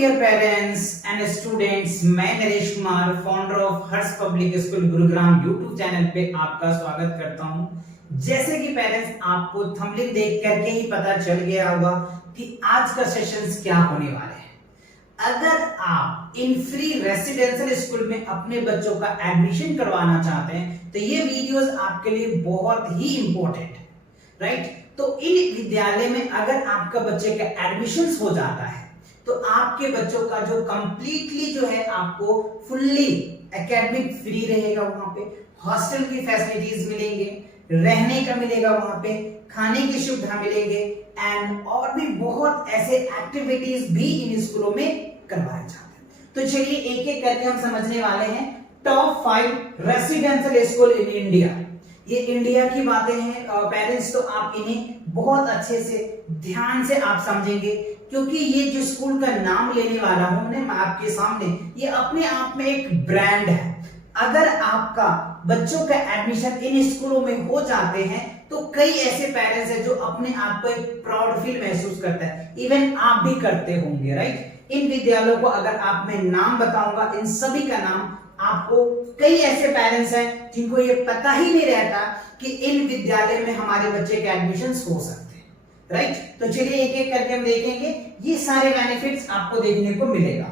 Dear parents and students, मैं Naresh Kumar, founder of Harsh public school Gurugram YouTube channel पे आपका स्वागत करता हूं। जैसे कि पेरेंट्स आपको थंबनेल देख करके ही पता चल गया होगा कि आज का सेशंस क्या होने वाले हैं। अगर आप इन फ्री रेसिडेंशियल स्कूल में अपने बच्चों का एडमिशन करवाना चाहते हैं तो ये वीडियोस आपके लिए बहुत ही इंपॉर्टेंट है, राइट। तो इन विद्यालय में अगर आपका बच्चे का एडमिशन हो जाता है तो आपके बच्चों का जो कंप्लीटली जो है आपको फुल्ली एकेडमिक फ्री रहेगा। वहां पे हॉस्टल की फैसिलिटीज मिलेंगे, रहने का मिलेगा, वहां पे खाने की सुविधा मिलेंगे एंड और भी बहुत ऐसे एक्टिविटीज भी इन स्कूलों में करवाए जाते हैं। तो चलिए एक एक करके हम समझने वाले हैं top 5 residential school in India. ये इंडिया की बातें हैं पेरेंट्स, तो आप इन्हें बहुत अच्छे से ध्यान से आप समझेंगे क्योंकि ये जो स्कूल का नाम लेने वाला हूं मैं आपके सामने, ये अपने आप में एक ब्रांड है। अगर आपका बच्चों का एडमिशन इन स्कूलों में हो जाते हैं तो कई ऐसे पेरेंट्स हैं जो अपने आप को एक प्राउड फील महसूस करता है, इवन आप भी करते होंगे, राइट। इन विद्यालयों को अगर आप मैं नाम बताऊंगा, इन सभी का नाम आपको, कई ऐसे पेरेंट्स हैं जिनको ये पता ही नहीं रहता कि इन विद्यालय में हमारे बच्चे के एडमिशन हो सकते हैं, राइट। तो चलिए एक एक करके हम देखेंगे, ये सारे बेनिफिट्स आपको देखने को मिलेगा।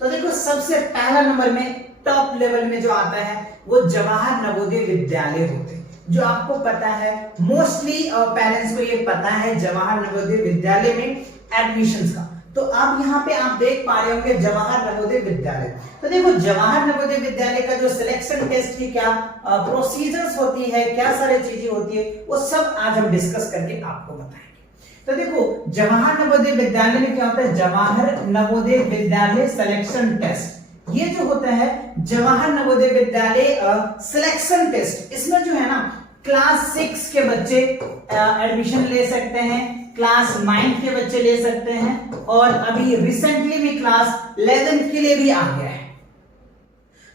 तो देखो सबसे पहला नंबर में टॉप लेवल में जो आता है वो जवाहर नवोदय विद्यालय होते हैं, जो आपको पता है मोस्टली पेरेंट्स को ये पता है जवाहर नवोदय विद्यालय में एडमिशंस का। तो आप यहाँ पे आप देख पा रहे होंगे जवाहर नवोदय विद्यालय। तो देखो जवाहर नवोदय विद्यालय का जो सिलेक्शन टेस्ट की क्या प्रोसीजर्स होती है, क्या सारी चीजें होती है, वो सब आज हम डिस्कस करके आपको बताएंगे। तो देखो जवाहर नवोदय विद्यालय में क्या होता है, जवाहर नवोदय विद्यालय सिलेक्शन टेस्ट। ये जो होता है जवाहर नवोदय विद्यालय सिलेक्शन टेस्ट, इसमें जो है ना क्लास 6 के बच्चे एडमिशन ले सकते हैं, क्लास 9 के बच्चे ले सकते हैं और अभी रिसेंटली भी क्लास 11 के लिए भी आ गया है।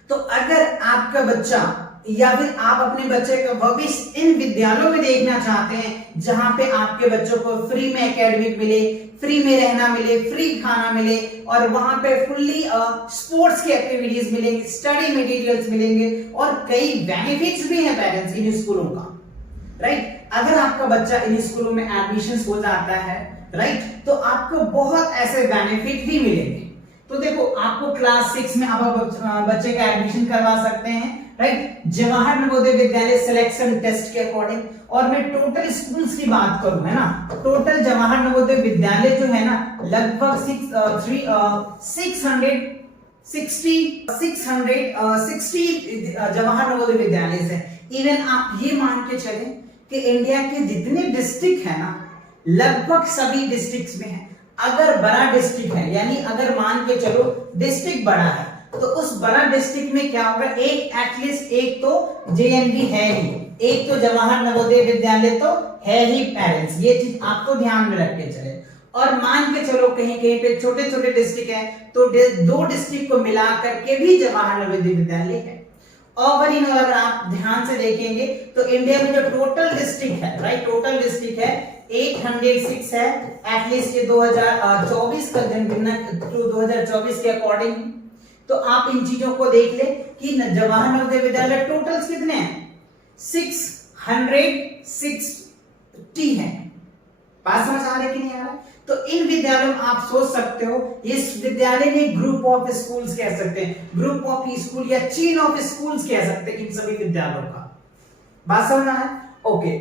तो अगर आपका बच्चा या फिर आप अपने बच्चे का भविष्य इन विद्यालयों में देखना चाहते हैं जहां पे आपके बच्चों को फ्री में एकेडमिक मिले, फ्री में रहना मिले, फ्री खाना मिले और वहां पे फुल्ली स्पोर्ट्स की एक्टिविटीज मिलेंगी, स्टडी मटेरियल्स मिलेंगे और कई बेनिफिट्स भी हैं पेरेंट्स इन स्कूलों का, राइट। अगर आपका बच्चा इन स्कूलों में एडमिशन हो जाता है, राइट, तो आपको बहुत ऐसे बेनिफिट भी मिलेंगे। तो देखो आपको क्लास 6 में आप बच्चे का एडमिशन करवा सकते हैं, right, Jawahar Navodaya Vidyalaya selection test के अकॉर्डिंग। और मैं टोटल स्कूल्स की बात करूं, है ना, टोटल जवाहर नवोदय विद्यालय जो है ना लगभग 660 जवाहर नवोदय विद्यालय से। इवन आप ये मान के चलें कि इंडिया के जितने डिस्ट्रिक्ट है ना लगभग सभी डिस्ट्रिक्ट्स में है। अगर बड़ा डिस्ट्रिक्ट है, यानी अगर मान के चलो डिस्ट्रिक्ट बड़ा है, तो उस बड़ा डिस्ट्रिक्ट में क्या होगा, एक एटलीस्ट एक तो जेएनवी है ही, एक तो जवाहर नवोदय विद्यालय तो है ही पेरेंट्स। ये चीज आपको ध्यान में रख के चले। और मान के चलो कहीं कहीं पे छोटे छोटे डिस्ट्रिक्ट है तो 2 डिस्ट्रिक्ट को मिला करके भी जवाहर नवोदय विद्यालय है। ओवरऑल अगर आप ध्यान से देखेंगे तो इंडिया में जो टोटल डिस्ट्रिक्ट है, राइट, टोटल डिस्ट्रिक्ट है 806 है। एटलीस्ट ये 2024 का जनगणना 2024 के अकॉर्डिंग। तो आप इन चीजों को देख ले कि जवाहर नवोदय विद्यालय टोटल्स कितने हैं, 660 हैं। बात समझ आ रही है कि नहीं आ रहा? तो इन विद्यालयों में आप सोच सकते हो, इस विद्यालय में ग्रुप ऑफ स्कूल्स कह सकते हैं, ग्रुप ऑफ स्कूल या चेन ऑफ स्कूल्स कह सकते हैं इन सभी विद्यालयों का। बात समझना है? ओके,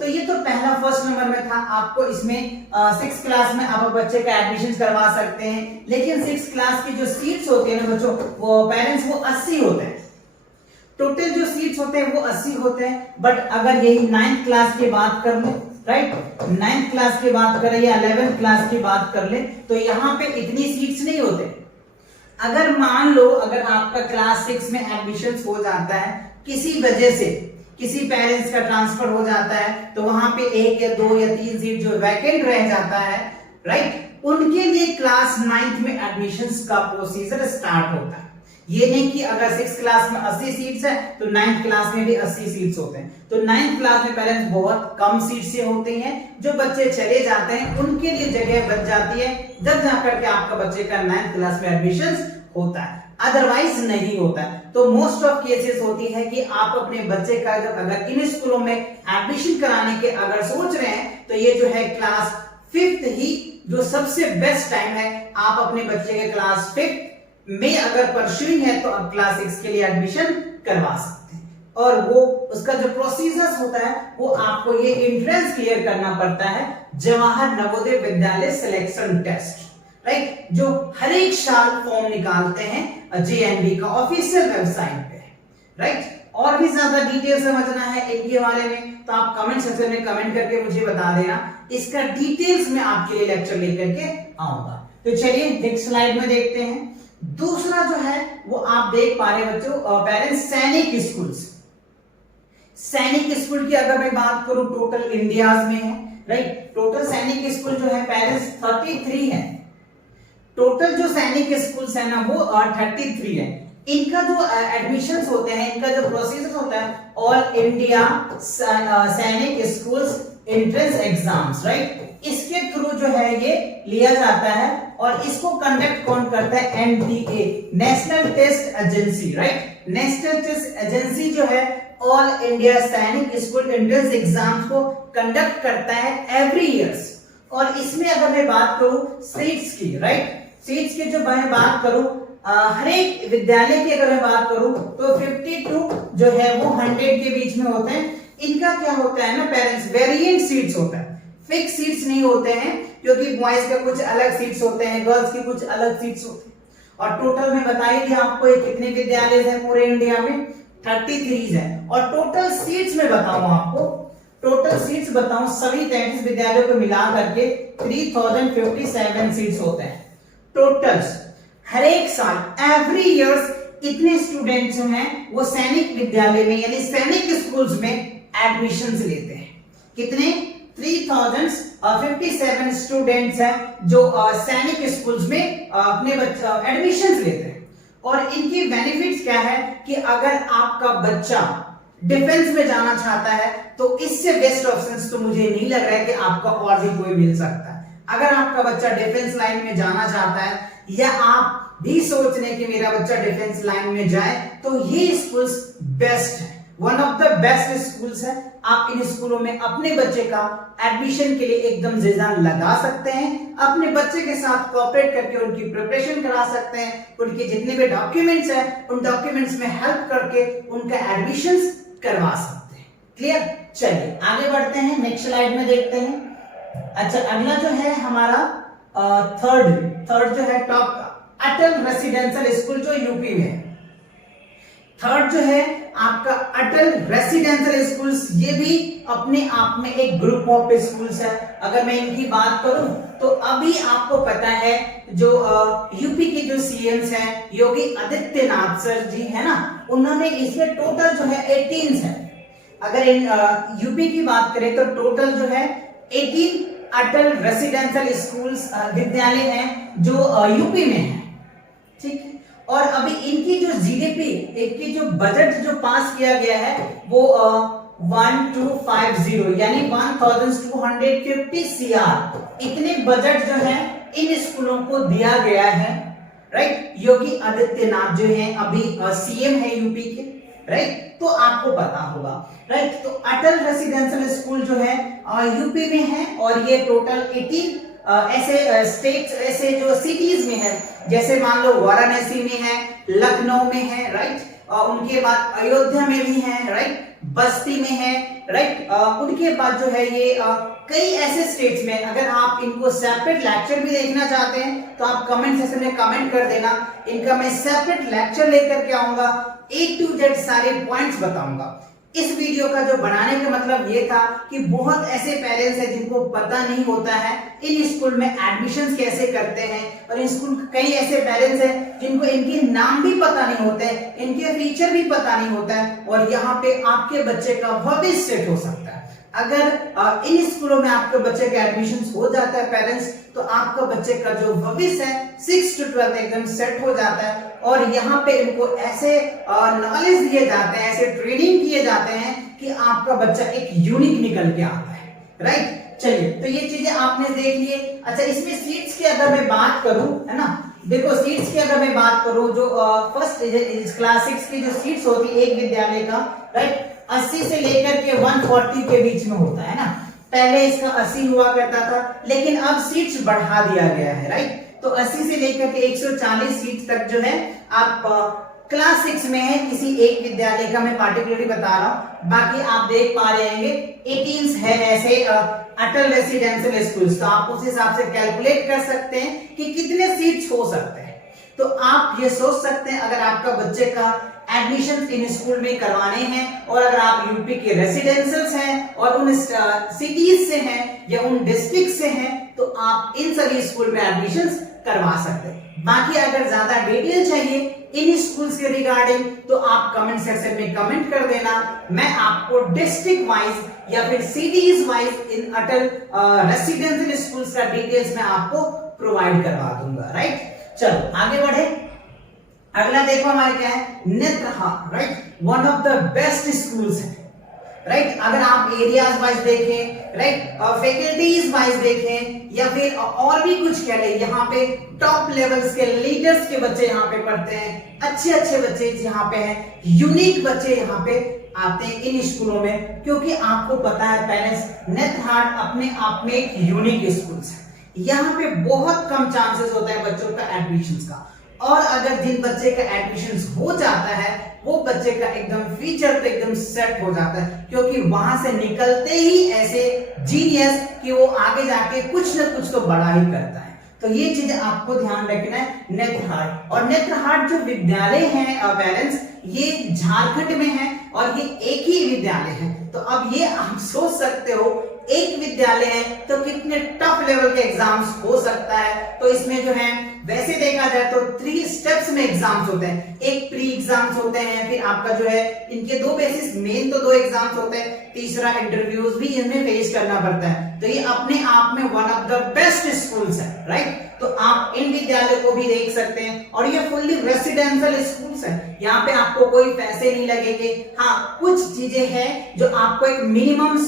तो ये तो पहला फर्स्ट नंबर में था। आपको इसमें 6 क्लास में आप बच्चे का एडमिशन करवा सकते हैं, लेकिन 6 क्लास की जो सीट्स होती है ना बच्चों, वो पेरेंट्स वो 80 होते हैं। टोटल जो सीट्स होते हैं वो 80 होते हैं। बट अगर यही 9th क्लास की बात कर ले, राइट, 9th क्लास की बात करें या 11th क्लास की बात कर ले तो यहाँ पे इतनी सीट्स नहीं होते। अगर मान लो अगर आपका क्लास 6 में एडमिशन हो जाता है, किसी वजह से किसी पेरेंट्स का ट्रांसफर हो जाता है, तो वहां पे 1 या 2 या 3 सीट जो वैकेंट रह जाता है, राइट, उनके लिए क्लास 9th में एडमिशंस का प्रोसीजर स्टार्ट होता है। ये नहीं कि अगर 6th क्लास में 80 सीट्स है तो 9th क्लास में भी 80 सीट्स होते हैं। तो 9th क्लास में पेरेंट्स बहुत कम सीट्स से होते हैं, जो बच्चे चले जाते हैं उनके लिए जगह बच जाती है जब जाकर के आपका बच्चे का 9th क्लास में एडमिशन होता है, अदरवाइज नहीं होता है। तो मोस्ट ऑफ केसेस होती है कि आप अपने बच्चे का जब अगर इन स्कूलों में एडमिशन कराने के अगर सोच रहे हैं तो ये जो है क्लास 5th ही जो सबसे बेस्ट टाइम है। आप अपने बच्चे के क्लास 5th में अगर परस्यूइंग है तो आप क्लास 6 के लिए एडमिशन करवा सकते हैं। और वो उसका जो प्रोसीजर होता है वो आपको ये एंट्रेंस क्लियर करना पड़ता है, Jawahar Navodaya Vidyalaya selection test, right, जो हर एक साल फॉर्म निकालते हैं जेएनवी का ऑफिशियल वेबसाइट पे, राइट। और भी ज्यादा डिटेल समझना है इनके बारे में तो आप कमेंट सेक्शन में कमेंट करके मुझे बता देना, इसका डिटेल्स में आपके लिए लेक्चर लेकर के आऊंगा। तो चलिए नेक्स्ट स्लाइड में देखते हैं। दूसरा जो है वो आप देख पा रहे बच्चों पेरेंट्स, सैनिक स्कूल्स। सैनिक स्कूल की अगर मैं बात करूं टोटल इंडियाज में है, राइट, टोटल सैनिक स्कूल जो है पेरेंट्स 33 है। टोटल जो सैनिक स्कूल्स है ना वो 33 है। इनका जो एडमिशंस होते हैं, इनका जो प्रोसीजर होता है, ऑल इंडिया सैनिक स्कूल्स एंट्रेंस एग्जाम्स, राइट, इसके थ्रू जो है ये लिया जाता है। और इसको कंडक्ट कौन करता है? NTA, national test agency, right. National test agency जो है all India Sainik school entrance exams को कंडक्ट करता है एवरी ईयर्स। और इसमें अगर मैं बात करूं सीट्स की, राइट, सीट्स की जो मैं बात करूं हर एक विद्यालय की अगर मैं बात करूं तो 52 जो है वो 100 के बीच में होते हैं। इनका क्या होता है ना पेरेंट्स, वेरिएंट सीट्स होता है, फिक्स सीट्स नहीं होते हैं, क्योंकि बॉयज का कुछ अलग सीट्स होते हैं, गर्ल्स की कुछ अलग सीट्स होते हैं। और टोटल में बताइए कि आपको ये कितने विद्यालय हैं पूरे इंडिया में? 33 है। और टोटल सीट्स में बताऊं आपको, टोटल सीट्स बताऊं सभी 33 विद्यालयों को मिला करके 3057 सीट्स होते हैं टोटल्स। हर एक साल एवरी ईयर्स इतने स्टूडेंट्स जो हैं वो सैनिक विद्यालय में यानी सैनिक स्कूल्स में एडमिशंस लेते हैं। कितने? 3057 स्टूडेंट्स हैं जो सैनिक स्कूल्स में अपने बच्चा एडमिशंस लेते हैं। और इनकी बेनिफिट्स क्या है कि अगर आपका बच्चा डिफेंस में जाना चाहता है तो इससे बेस्ट ऑप्शंस तो मुझे नहीं लग रहा है कि आपका और भी कोई मिल सकता है। अगर आपका बच्चा डिफेंस लाइन में जाना चाहता है या आप भी सोच रहे हैं कि मेरा बच्चा डिफेंस लाइन में जाए तो ये स्कूल्स बेस्ट है, one of the best schools है। आप इन स्कूलों में अपने बच्चे का एडमिशन के लिए एकदम जी-जान लगा सकते हैं, अपने बच्चे के साथ कोऑपरेट करके उनकी प्रिपरेशन करा सकते हैं, उनके जितने भी डॉक्यूमेंट्स हैं उन डॉक्यूमेंट्स में हेल्प करके उनका एडमिशन करवा सकते हैं। क्लियर? चलिए आगे बढ़ते हैं, नेक्स्ट स्लाइड में देखते हैं। अच्छा, अगला जो है हमारा थर्ड जो है टॉप अटल रेसिडेंशियल स्कूल जो यूपी में है। थर्ड जो है आपका अटल रेसिडेंशियल स्कूल्स, ये भी अपने आप में एक ग्रुप ऑफ स्कूल्स है। अगर मैं इनकी बात करूं तो अभी आपको पता है जो यूपी के जो सीएम्स हैं योगी आदित्यनाथ सर जी है ना, उन्होंने इसमें टोटल जो है 18 है। अगर इन यूपी की बात करें तो टोटल जो है 18 अटल रेसिडेंशियल स्कूल्स विद्यालय हैं जो यूपी में है, ठीक है। और अभी इनकी जो जीडीपी, इनकी जो बजट जो पास किया गया है वो 1250 यानी 1250 CR इतने बजट जो है इन स्कूलों को दिया गया है, राइट। योगी आदित्यनाथ जो है अभी सीएम है यूपी के, राइट, तो आपको पता होगा, राइट। तो अटल रेसिडेंशियल स्कूल जो है यूपी में है और ये टोटल 18 ऐसे स्टेट्स, ऐसे जो सिटीज में है, जैसे मान लो वाराणसी में है, लखनऊ में है, राइट, उनके बाद अयोध्या में भी है, राइट, बस्ती में है, राइट, उनके बाद जो है ये कई ऐसे स्टेट्स में। अगर आप इनको सेपरेट लेक्चर भी देखना चाहते हैं तो आप कमेंट सेक्शन में कमेंट कर देना, इनका मैं सेपरेट लेक्चर लेकर के आऊंगा, A to Z सारे पॉइंट्स बताऊंगा। इस वीडियो का जो बनाने का मतलब ये था कि बहुत ऐसे पेरेंट्स हैं जिनको पता नहीं होता है इन स्कूल में एडमिशंस कैसे करते हैं, और इन स्कूल कई ऐसे पेरेंट्स हैं जिनको इनके नाम भी पता नहीं होते, इनके फीचर भी पता नहीं होता है, और यहाँ पे आपके बच्चे का भविष्य सेट हो सकता है। अगर इन स्कूलों में आपके बच्चे का एडमिशन हो जाता है पेरेंट्स, तो आपका बच्चे का जो भविष्य है 6 to 12 एकदम सेट हो जाता है। और यहाँ पे इनको ऐसे नॉलेज दिए जाते हैं, ऐसे ट्रेनिंग किए जाते हैं कि आपका बच्चा एक यूनिक निकल के आता है, राइट। चलिए, तो ये चीजें आपने देख लिए। अच्छा, इसमें सीट्स की अगर मैं बात करूं, है ना, देखो सीट्स की अगर मैं बात करूं, जो फर्स्ट क्लास 6 की जो सीट्स होती है एक विद्यालय का, राइट, 80 से लेकर के 140 के बीच में होता है ना। पहले इसका 80 हुआ करता था, लेकिन अब सीट्स बढ़ा दिया गया है, राइट। तो 80 से लेकर के 140 सीट तक जो है आप क्लास 6 में है किसी एक विद्यालय का, मैं पार्टिकुलरली बता रहा हूं। बाकी आप देख पा रहे होंगे 18 है ऐसे अटल रेसिडेंशियल स्कूल्स, तो आप उस हिसाब से कैलकुलेट कर सकते हैं कि कितने सीट्स हो सकते हैं। तो आप ये सोच सकते हैं, अगर आपका बच्चे का एडमिशन इन स्कूल में करवाने हैं और अगर आप यूपी के रेसिडेंशियल्स हैं और उन सिटीज से हैं या उन डिस्ट्रिक्ट से हैं, तो आप इन सभी स्कूल में एडमिशन करवा सकते हैं। बाकी अगर ज्यादा डिटेल चाहिए इन स्कूल्स के रिगार्डिंग, तो आप कमेंट सेक्शन में कमेंट कर देना। मैं आपको डिस्ट्रिक्ट वाइज या फिर सिटीज वाइज इन अटल रेसिडेंशियल स्कूल्स का डिटेल्स मैं आपको प्रोवाइड करवा दूंगा, राइट। चलो आगे बढ़े। अगला देखो हमारे क्या है, नेत्रहार, right, one of the best schools है, राइट। अगर आप एरियाज वाइज देखें, राइट, फैकल्टीज वाइज देखें या फिर और भी कुछ कह लें, यहाँ पे टॉप लेवल्स के लीडर्स के बच्चे यहाँ पे पढ़ते हैं, अच्छे अच्छे बच्चे यहाँ पे हैं, यूनिक बच्चे यहाँ पे आते हैं इन स्कूलों में। क्योंकि आपको पता है पेरेंट्स, नेत्रहार अपने आप में एक यूनिक स्कूल है। यहाँ पे बहुत कम चांसेस होता है बच्चों का एडमिशन का, और अगर जिन बच्चे का एडमिशन हो जाता है वो बच्चे का एकदम फ्यूचर पे एकदम सेट हो जाता है, क्योंकि वहां से निकलते ही ऐसे जीनियस कि वो आगे जाके कुछ न कुछ तो बड़ा ही करता है। तो ये चीज आपको ध्यान रखना है। नेत्रहाट, और नेत्रहाट जो विद्यालय है पेरेंट्स, ये झारखंड में है और ये एक ही विद्यालय है। तो अब ये आप सोच सकते हो, एक विद्यालय है तो कितने टफ लेवल के एग्जाम्स हो सकता है। तो इसमें जो है वैसे देखा जाए तो 3 स्टेप्स में एग्जाम्स होते हैं। एक प्री एग्जाम्स होते हैं, फिर आपका जो है इनके 2 बेसिस, मेन तो 2 एग्जाम्स होते हैं, तीसरा इंटरव्यूज भी इनमें फेस करना पड़ता है। तो ये अपने आप में one of the best schools है, राइट। तो आप इन विद्यालय को भी देख सकते हैं, और ये फुल्ली रेसिडेंशियल स्कूल्स है। यहाँ पे आपको कोई पैसे नहीं लगेंगे। हाँ, कुछ चीजें हैं जो आपको एक मिनिमम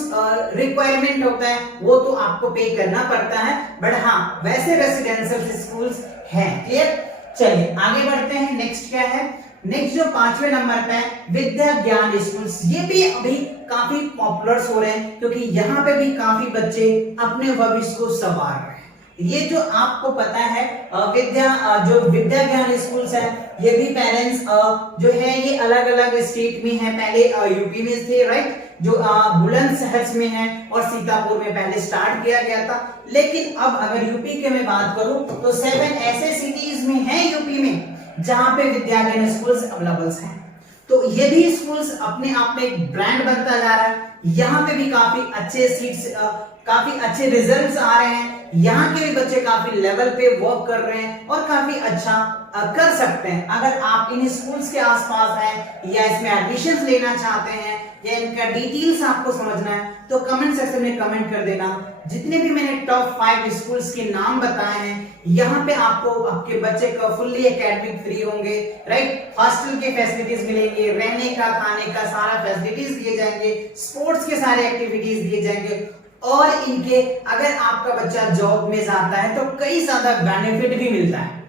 रिक्वायरमेंट होता है, वो तो आपको पे करना पड़ता है, बट हाँ वैसे रेसिडेंशियल स्कूल्स हैं। क्लियर? चलिए आगे बढ़ते हैं। नेक्स्ट क्या है? नेक्स्ट जो 5वें नंबर पे है, विद्या ज्ञान स्कूल्स। ये भी अभी काफी पॉपुलर हो रहे हैं, क्योंकि यहाँ पे भी काफी बच्चे अपने भविष्य को संवार रहे हैं। ये जो आपको पता है जो विद्या ज्ञान स्कूल्स है, ये भी पेरेंट्स जो है ये अलग अलग स्टेट में है। पहले यूपी में थे, राइट, जो बुलंदशहर में है, और सीतापुर में पहले स्टार्ट किया गया था। लेकिन अब अगर यूपी के मैं बात करूं तो 7 ऐसे सिटीज में है यूपी में जहां पे विद्या ज्ञान स्कूल्स अवेलेबल हैं। तो ये भी स्कूल्स अपने आप में एक ब्रांड बनता जा रहा है। यहाँ पे भी काफी अच्छे सीट्स, काफी अच्छे रिजल्ट्स आ रहे हैं। यहाँ के भी बच्चे काफी लेवल पे वर्क कर रहे हैं और काफी अच्छा कर सकते हैं। अगर आप इन स्कूल्स के आसपास हैं या इसमें एडमिशन लेना चाहते हैं या इनका डिटेल्स आपको समझना है, तो कमेंट सेक्शन में कमेंट कर देना। जितने भी मैंने टॉप 5 स्कूल्स के नाम बताए हैं, यहाँ पे आपको आपके बच्चे का फुल्ली एकेडमिक फ्री होंगे, राइट। हॉस्टल के फैसिलिटीज मिलेंगे, रहने का खाने का सारा फैसिलिटीज दिए जाएंगे, स्पोर्ट्स के सारे एक्टिविटीज दिए जाएंगे, और इनके अगर आपका बच्चा जॉब में जाता है तो कई ज्यादा बेनिफिट भी मिलता है,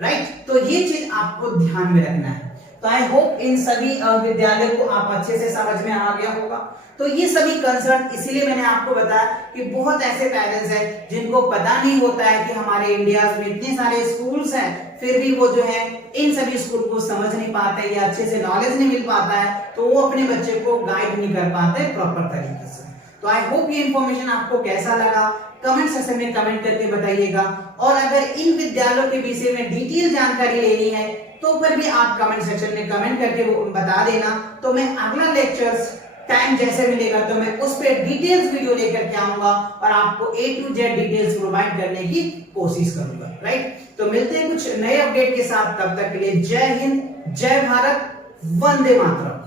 राइट। तो ये चीज आपको ध्यान में रखना है। तो आई होप इन सभी विद्यालयों को आप अच्छे से समझ में आ गया होगा। तो ये सभी कंसर्न इसीलिए मैंने आपको बताया कि बहुत ऐसे पेरेंट्स हैं जिनको पता नहीं होता है कि हमारे इंडिया में इतने सारे स्कूल्स हैं, फिर भी वो जो है इन सभी स्कूल को समझ नहीं पाते या अच्छे से नॉलेज नहीं मिल पाता है, तो वो अपने बच्चे को गाइड नहीं कर पाते प्रॉपर तरीके से। तो आई होप ये इंफॉर्मेशन आपको कैसा लगा, कमेंट सेक्शन में कमेंट करके बताइएगा। और अगर इन विद्यालयों के विषय में डिटेल जानकारी लेनी है तो पर भी आप कमेंट सेक्शन में कमेंट करके बता देना। तो मैं अगला लेक्चर्स टाइम जैसे मिलेगा तो मैं उस पे डिटेल्स वीडियो लेकर के आऊंगा और आपको A to Z details provide करने की कोशिश करूंगा, राइट। तो मिलते हैं कुछ नए अपडेट के साथ, तब तक के लिए जय हिंद, जय भारत, वंदे मातरम।